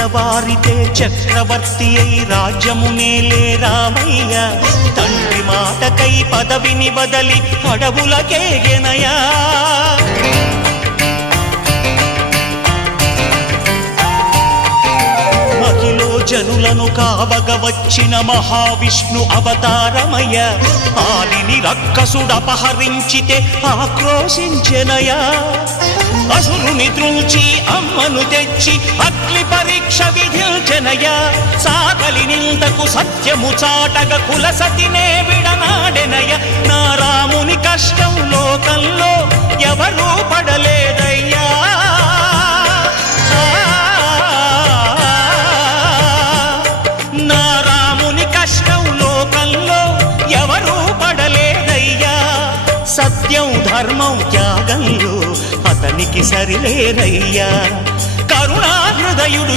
తెల్లవారితే చక్రవర్తి అయి రాజ్యమునేలే రామయ్య తండ్రి మాటకై పదవిని బదలి అడవులకేగెనయా జనులను కావగ వచ్చిన మహావిష్ణు అవతారమయ ఆలిని రక్కసుడపహరించితే ఆక్రోశించెనయా అసురుని త్రుంచి అమ్మను తెచ్చి అగ్ని పరీక్ష విధించెనయా సాగలి నిందకు సత్యము చాటగ కులసతినే విడనాడెనయ నా రాముని కష్టం లోకంలో ఎవరూ పడలేదయ్యా సత్యం ధర్మం త్యాగంలో అతనికి సరిలేరయ్యా కరుణా హృదయుడు